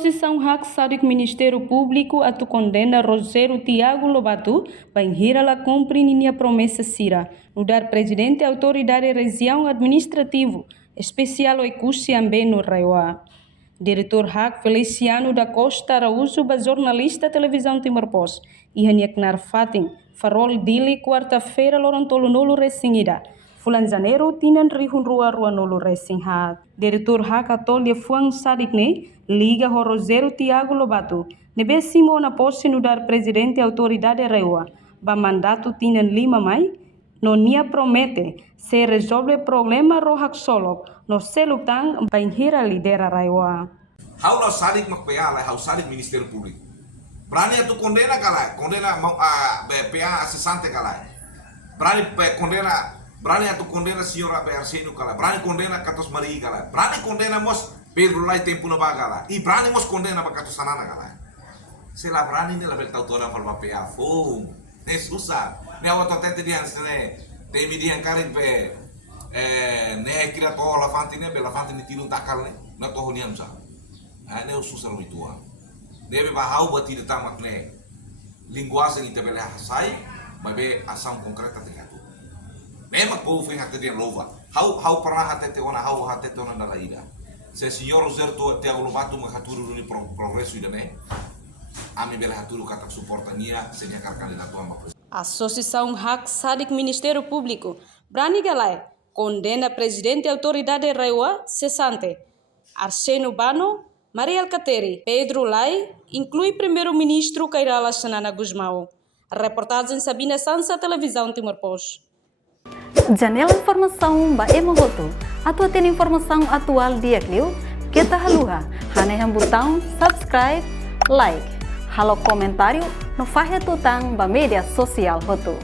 Associação Hak Sadik Ministério Público atu condena Rogério Tiago Lobato banhira la cumpre minha promessa sira no dar presidente autoridade região administrativo especial Oikusi Ambe no Raiwa. Diretor Hak Feliciano da Costa Araújo ba jornalista televisão Timor-Post e Haniaknar Fatin farol dili quarta-feira lorontolo nolo resingida. Fulan Janeiro tinan rihun rua nolo resing hat. Diretor Hak atol de Fuang Sadik ne liga ho Rogério Tiago Lobato nebe simo na posse no dar presidente autoridade Raiwa ba mandato tinan 5 mai no nia promete se resolve problema rohak solok no selutang banhira lidera Raiwa. How lo Sadik makpea how Sadik Ministério Público. Brani tu condena kalai, condena PA asesante kalai. Brani tu condena senhora Arsenio kalai. Brani condena Katos Mari kalai. Brani condena mos Pedro Lai tempo na bagala. E Brani mos condena ba Katos Sanana kalai. Se la Brani ne la belta autora falva PA fo. Ne susah. Ne awat tete dian sene. Temi dian karin pe ne kira to la fantine be la fantine tilun takal ne. Na to honiam sa. Ne susah lo itua. Deve bahau bati de tamak ne linguagem ni tebele hasai babe asam konkreta tingatu memang pou foi hate dia lova hau pernah hate te ona hau hate te ona dala ida se senhor Roberto Tiago Lobato makaturu ni progresso ida ne ami bela haturu kata suportania senya candidato ama Associação Hak Sadik Ministério Público Brani Galai condena presidente autoridade Raiwa cessante Arsenio Bano Maria Alcateri, Pedro Lai, inclui primeiro-ministro Kairala Sanana Gusmao. Reportagem Sabina Sansa, televisão Timor-Post. Janela informação ba emogoto. Atua tem informação atual dia kliu. Kita haluha. Haneham botão subscribe, like. Halo comentário no faixa tutang ba media sosial hotu.